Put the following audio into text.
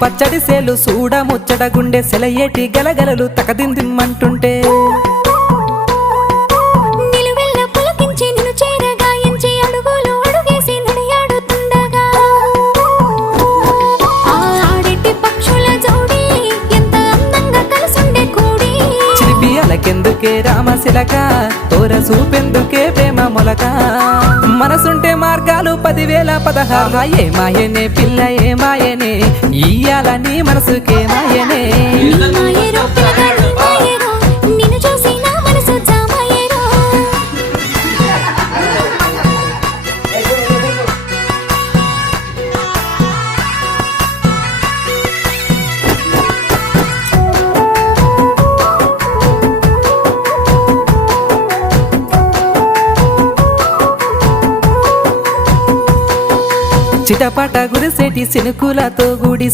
పచ్చడి సేలు సూడ ముచ్చట గుండె సెలయేటి గలగలలు తకదిందిమ్మంటుంటే నిలువెల్ల పులకించి నిన్ను చేరగాయించి అడుగులు అడుగేసి నడియాడుతుండగా ఆడెట్టి పక్షుల జోడి ఎంత అందంగా కలుసుండే కూడి చిలిపి అలకెందుకే రామశిలక తోర సూపెందుకే ప్రేమ మొలక మనసుంటే మార్గాలు 10,016 ఏ మాయనే పిల్ల ఏ మాయనే ఇయ్యాల నీ మనసుకే మాయనే నీ మాయేరో పిల్లగా నీ మాయేరో నిన్ను చూసి నా మనసు జామాయేరో చిటపట గురిసేటి సినుకులతో గుడి